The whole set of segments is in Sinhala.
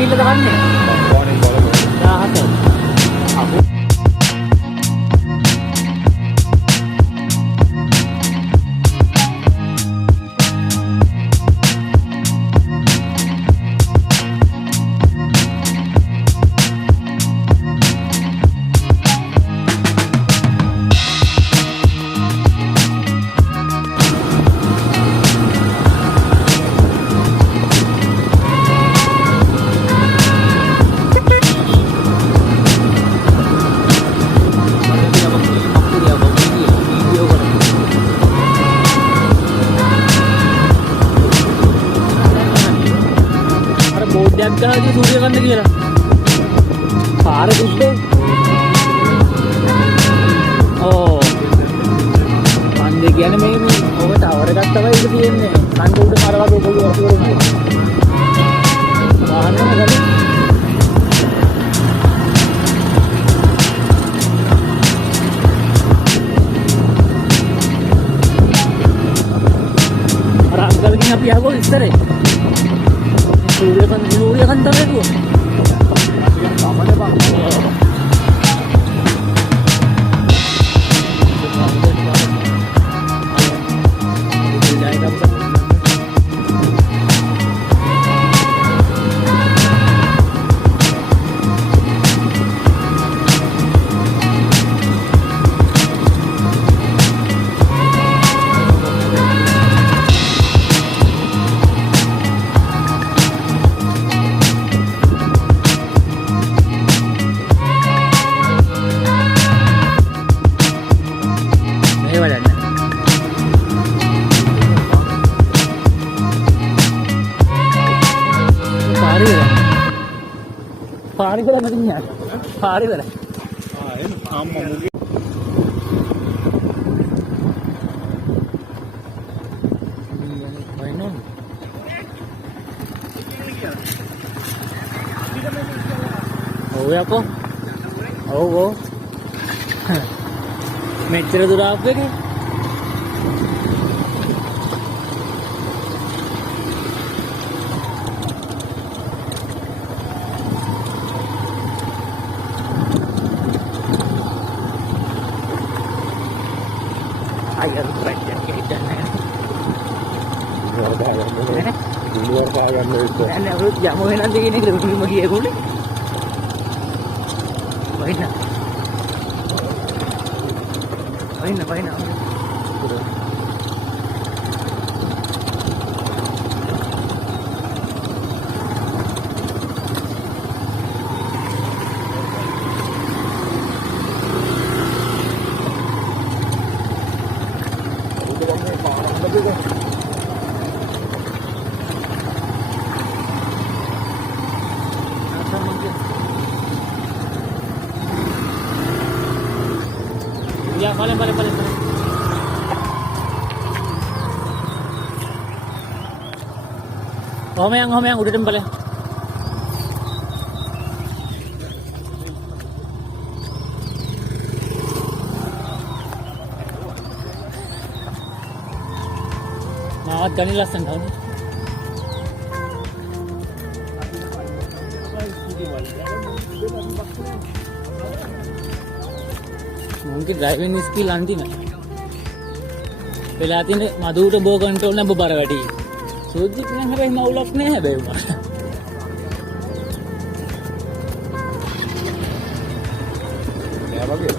Gila ka kanne. Lahat. Ako. දැක්කහදී සූර්ය කන්න කියලා. පාර දුස්සේ. ඕ. මන්දේ කියන්නේ මේ ඔබ ටවර් එකක් තමයි ඉත තියෙන්නේ. කන්ද උඩ මර වගේ පොළු වතුර එනවා. වාහනේ ගලි. අර අංකල්ගෙන් අපි ආවෝ ඉස්සරේ. Suriya kan tahu itu. Apa deh bang? Pari wala na din yan. Pari wala. Ayun, mamugi. Ayun. Oh ya po. Oh. Meter dura apa ke? Air banyak kita nih. Di luar kaya itu. Ane urut jamu nanti ini kita belum lagi aku nih. Baina. Ya, balik. Homeyang udah dem balik. Mawat gani lasan tau. Mungkin driving skill anti na. Pela tine madura bo control na babara wadi. Sujit na habai maulak ne habai ma. Ya bagi.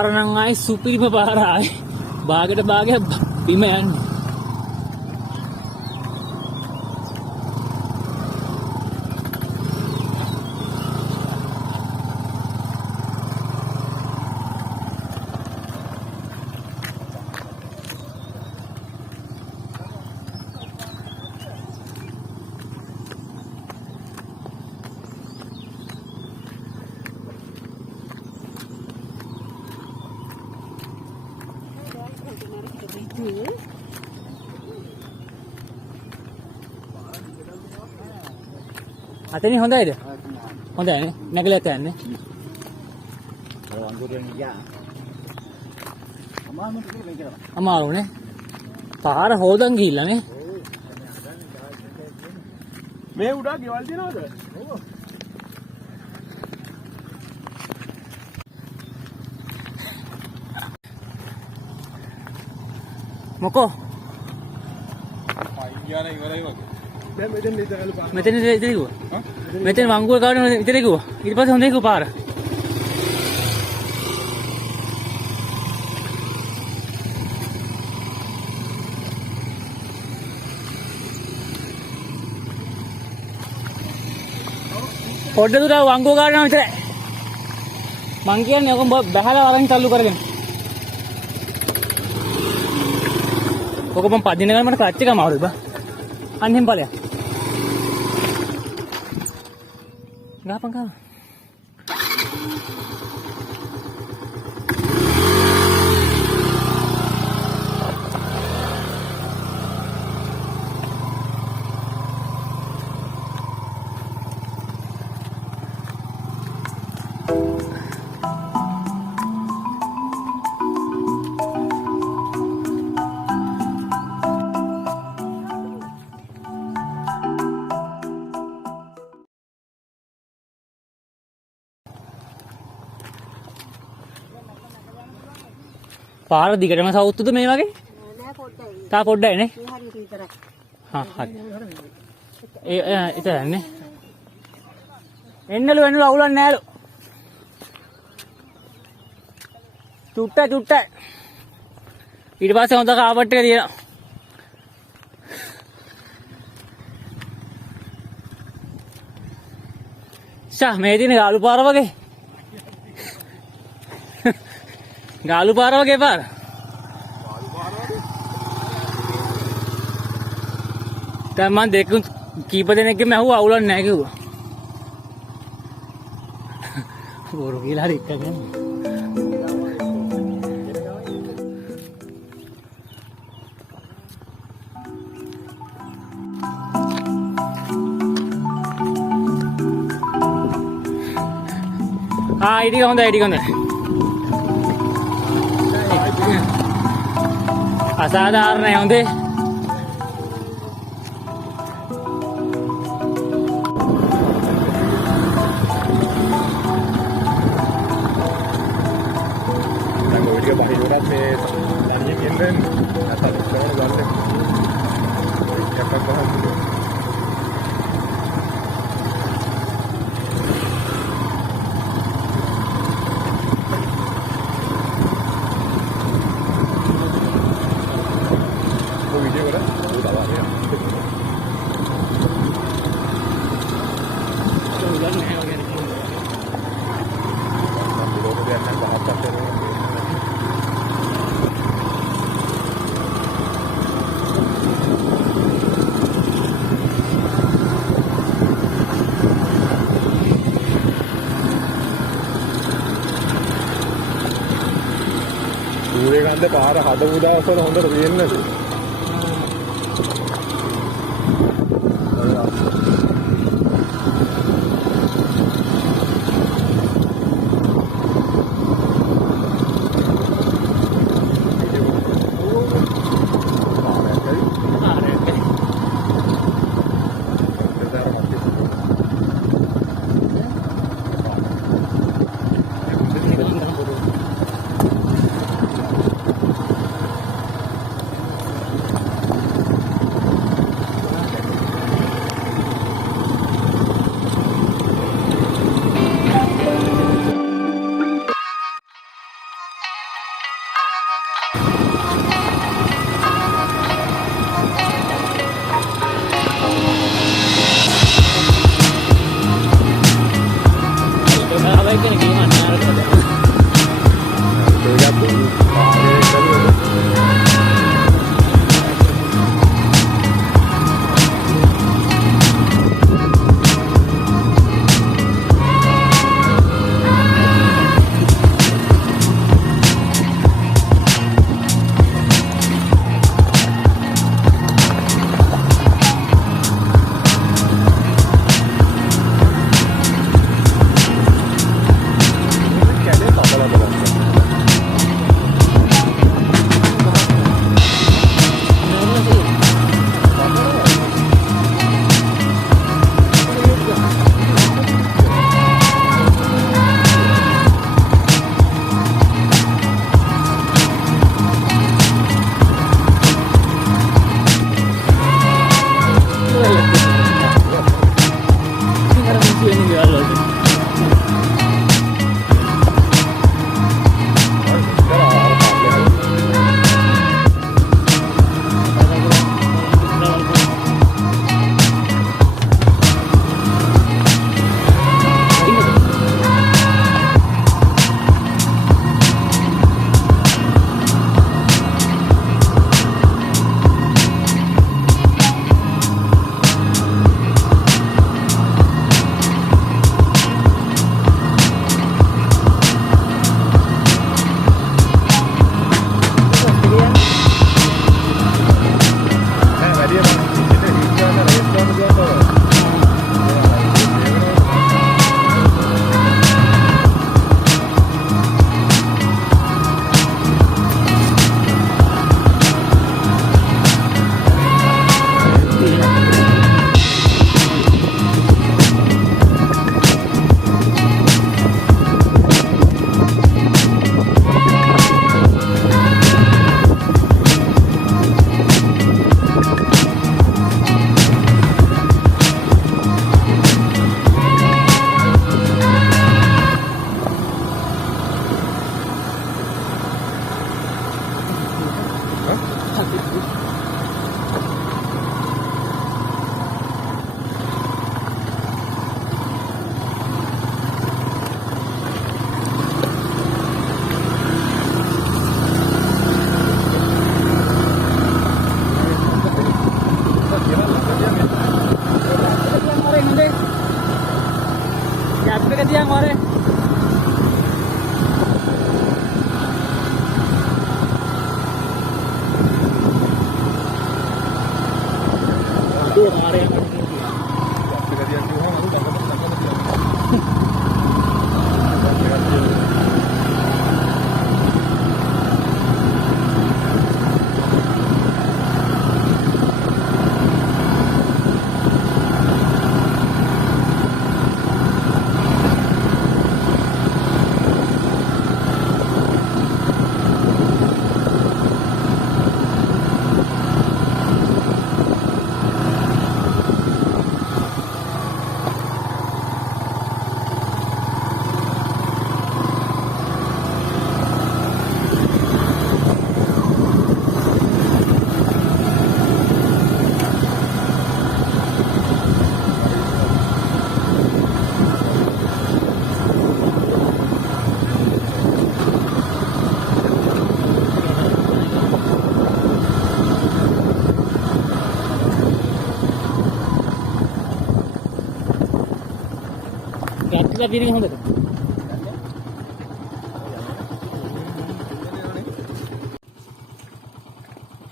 පාර නම් ආයි සුපිරිම පාර ආයි භාගයට භාගයක් බිම යන්නේ. අතනින් හොඳයිද? හොඳයි නේ. නැගලට යන්නේ. ඔය අඟුරෙන් ගියා. අමාරුම ටික වෙයි කියලා. අමාරුනේ. පාර හොදන් ගිහිල්ලා නේ. මේ උඩ ගෙවල් තියනවද? ඔව්. මොකෝ? පයින් ගියානේ ඉවරයි වගේ. දැන් මෙතන ඉඳලා පාර. මෙතන ඉතින් කිව්වා. හා? මෙතන වංගුව ගානේ ඉතින් කිව්වා. ඊට පස්සේ හොඳයි කිව්වා පාර. පොඩ්ඩ දුර වංගුව ගානේ විතරයි. මං කියන්නේ ඔක බහැලා වරන් තල්ලු කරගෙන. ඔක මම පදින ගමන් මට ක්ලච් එක අමාරුයි බා. අන්නෙන් ඵලයක්. ගාපන් ගා. පාර දිගටම සවුත්තුද මේ වගේ? නෑ පොඩ්ඩයි. තා පොඩ්ඩයි නේ. මේ හරියට විතරයි. හා හරි. ඉතරන්නේ. එන්නලු අවුලක් නෑලු. චුට්ට. ඊට පස්සේ හොඳ කාපට් එක තියෙනවා. මේ තියෙන ගාලු පාර වගේ. ගාලු පාර වගේ පාර. දැන් මම දෙක කීප දෙනෙක්ගෙන් ඇහුවා අවුලක් නැහැ කිව්වා. බොරු කියලා හරි එක්කගෙන. ඊටික හොඳයි. අසාධාරණයි හොඳේ. දැන් ඔය ටික බහිනවලත් මේ තනියෙන් එන්නේ නැත්නම් කොහොමද ගන්නෙ? එකක් ගහන්න. ඌේ ගන්ද පාර හදපු දවස්වල හොඳට තියෙන්නේ. Yang kemarin aduh kemarin kita piring hondad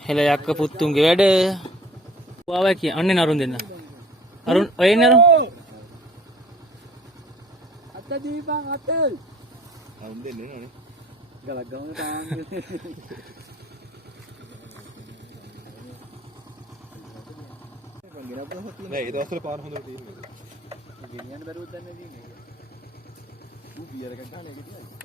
hela yakka puttunge weda wawa kiya anne narun denna arun oy narun atta deepan atta arun denne ne galak gamu taange නෑ ඒ දවස්වල පාර හොඳට තියෙනවා. ගෙනියන්න බැරුවද දන්නේ තියෙන්නේ. ඌ බියර් එකක් ගන්න එක තියන්නේ.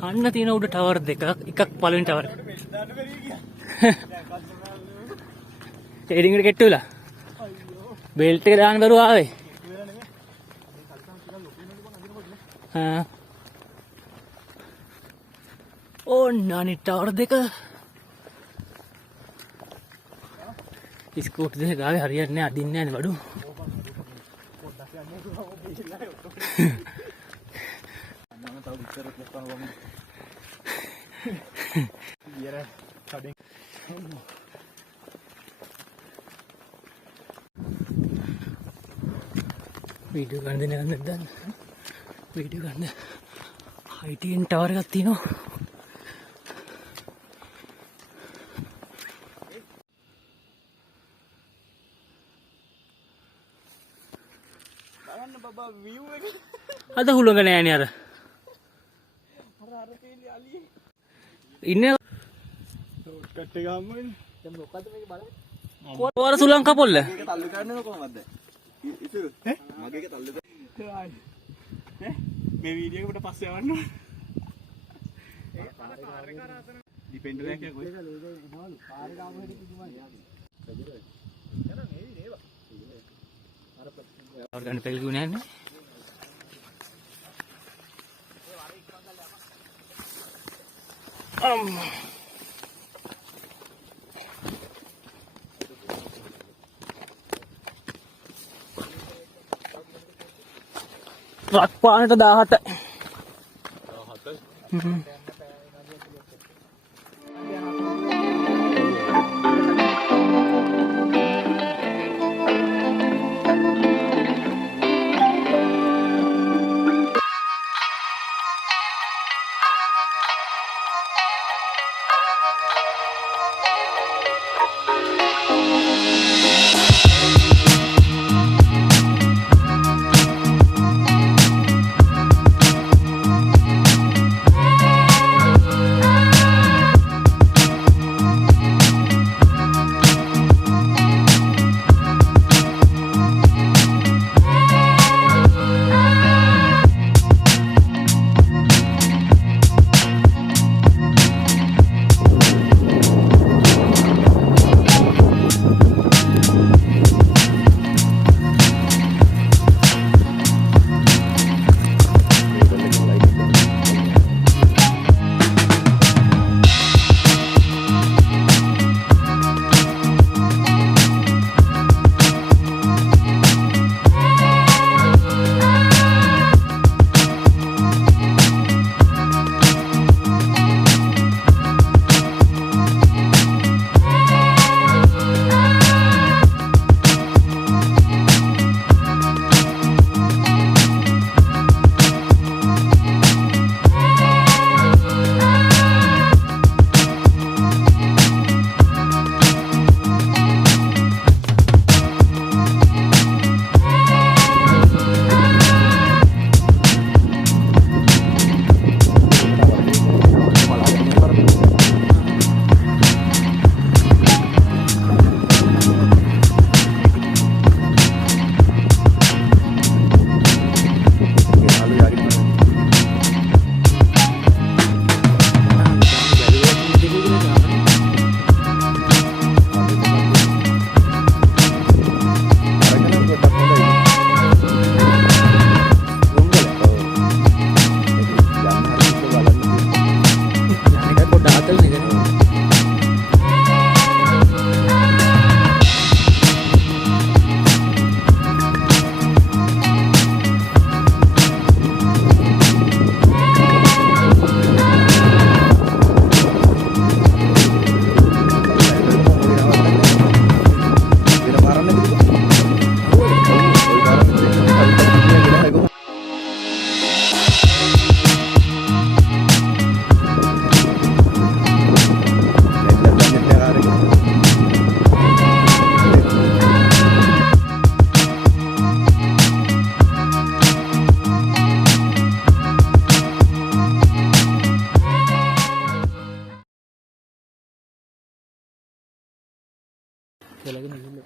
අන්න තියෙන උඩ ටවර් දෙකක් එකක් පළවෙනි ටවර් ස්ටීරින්ග් එක කෙට්ටු වෙලා බෙල්ට් එක දාන්න බැරුව ආවේ ඕන්න අනිත් ටවර් දෙක ස්කූට් දෙක ගාවේ හරියන්නේ නැහැ අදින්නේ නැහැ බඩු वीडियो करने නැද්ද वीडियो करने ITN टावर එකක් තියෙනවා බලන්න බබා view එක අද හුලඟ නෑනේ අර තේලි අලියේ ඉන්නේ කට් එක ගහමු ඉන්නේ දැන් මොකද්ද මේක බලන්න කොහොර සුලං කපොල්ල මේක තල්ලු කරන්නේ කොහමද ඉතින් මගේ එක තල්ලු කරා ඈ මේ වීඩියෝ එකට පස්සේ යවන්න ඒ පාර එක රාසන ඩිපෙන්ඩර් එකක් කොයි එනවලු පාර ගාම හෙට කිදුමයි යන මේවි නේව අර ගන්න පෙළගු නෑනේ ट्रक पाने तो 17 වෙලගෙන ඉන්නේ.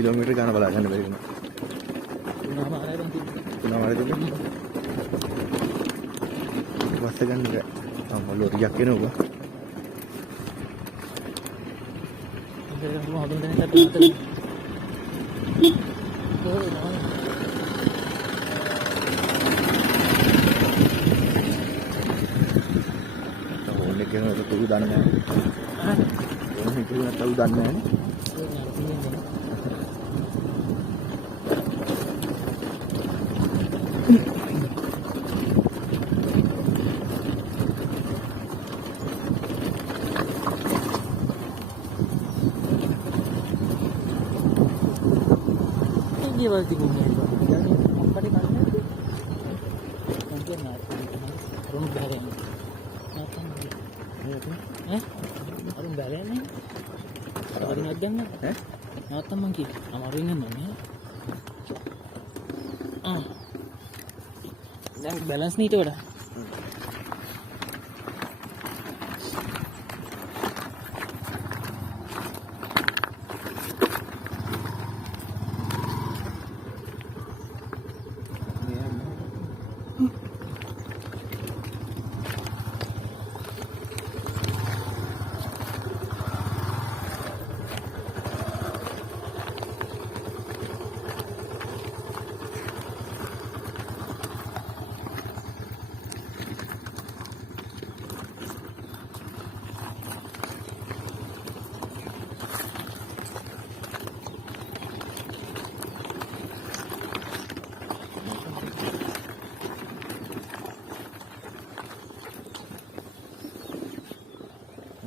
කිලෝමීටර් ගාන බලා ගන්න බැරි වුණා. තුනමාරයි තිබුණා. වස්ස ගන්න බෑ. ලොරියක් එනවා. ඕනේ කෙනෙක් තුරු දන්නේ නැහැ. ඕනේ කෙනෙක් තුරු දන්නේ නැහැ. Walti bumi itu, jadi apa di mana itu? Mungkin rumah bareng, apa nih? Rumah bareng nih? Ada di ngajang nih? Apa mungkin? Amarin mana? Dan balance nih itu ada.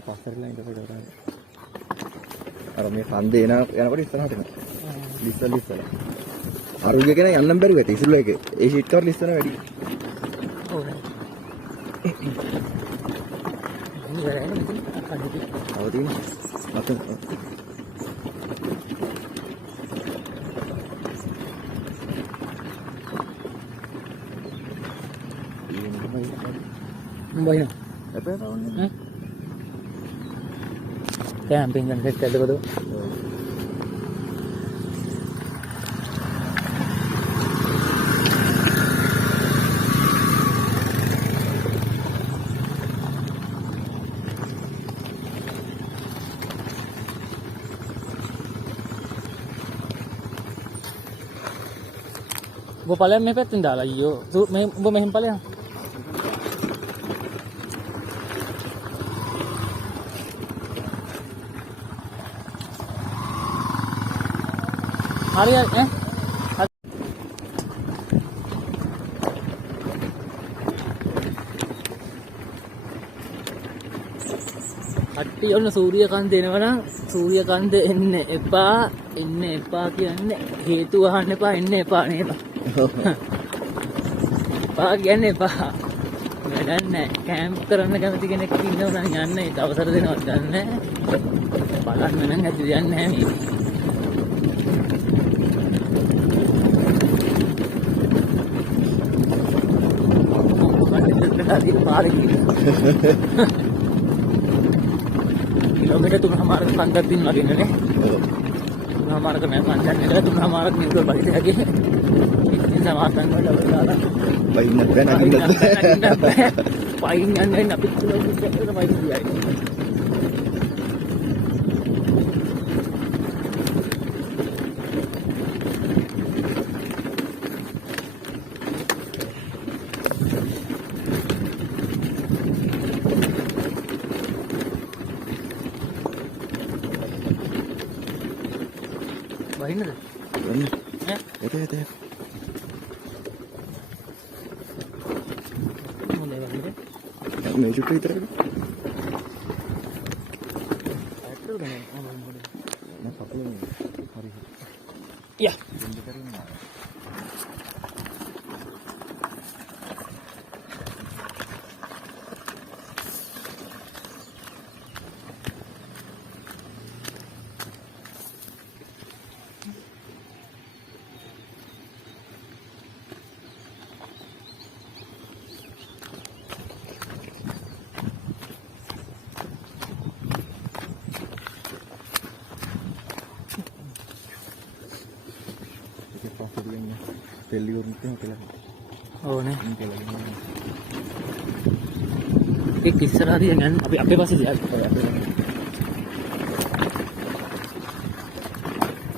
පස්සරලා ඉඳලා කරා. අර මේ කන්දේ යනකොට ඉස්සරහට එනවා. ලිස්සලා. අරුගේ කෙනා යන්නම් බැරුව ඇති ඉසුල එක. ඒ ෂීට් කවර් ලිස්සන වැඩි. ඔව් නේ. ඉන්නේ වැඩ මෙතන කඩේ. අවදීන. මත Bayang. apa tahunnya? Camping kan set ada betul. Gua paling mepet tindak lagi yo. Tu gua main paling. Hari කට්ටිය ඔන්න සූරිය කන්ද එනවනම් සූරිය කන්ද එන්න එපා කියන්නේ හේතු අහන්න එපා එන්න එපා නේද? එපා කියන්නේ එපා. වැඩක් නැහැ. කැම්ප් කරන්න කැමති කෙනෙක් ඉන්නව නම් යන්න ඒ අවසර දෙනවත් ගන්න. බලන්න නම් ඇති දෙයක් නැහැ මේ. किलोमीटर तुम हमारे 15 दिन लगेंगे तुम हमारे को नहीं 15 दिन तुम हमारा निकल बाकी आगे इतनी समापन में डबल डाला भाई नब्बे पाइन अंदर 90 किलोमीटर भाई दिया Bahin na. Ito. Medyo pa ito. Yeah. Failure itu hotel. Oh nih. Kisah dia kan, apa pasti dia.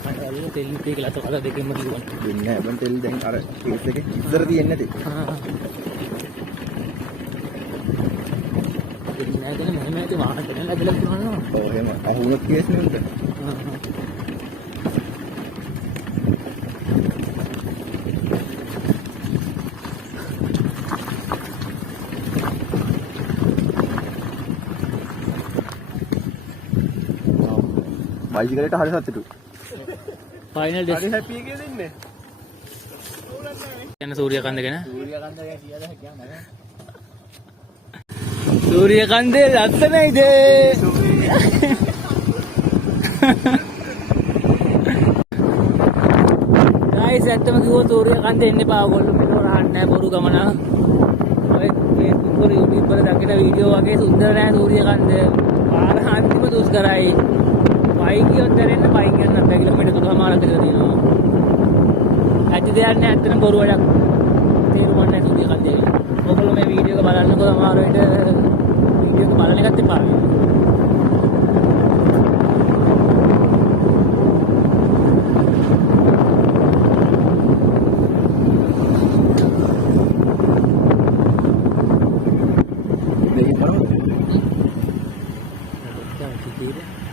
Ayo teli kalau tu ada dekat mana juga. Ini abang teli dah ada kisah ke? Kisah dia ni tu. Ini ada ni mana tu mana? Ada lagi lagi mana? Oh hemat. Aku nak kisah ni tu. බයිසිකලෙට හරි සතුටු. Final desk. හරි හැපි එකේ දෙන්නේ. යන සූරිය කන්ද ගැන. සූරිය කන්ද ගැන කියලා හැකියාව නැහැ. සූරිය කන්දේ ලස්සනයිද? ගයිස් ඇත්තම කිව්වොත් සූරිය කන්දේ එන්න එපා. ඔයගොල්ලෝ මෙතන අහන්න නැහැ බොරු ගමන. ඔය Facebook වල YouTube වල දකින වීඩියෝ වගේ සුන්දර නැහැ සූරිය කන්ද. පාර අන්තිම දුෂ්කරයි. बाइक ही होते रहने बाइक के 90 किलोमीटर तो हमारा किधर नहीं हो आज दे यार ने इतने बोर वाला तेरे मन ने दूसरी कर दिया वो बोलो मैं वीडियो को बनाने को हमारा वीडियो को बनाने का तिपा देखिए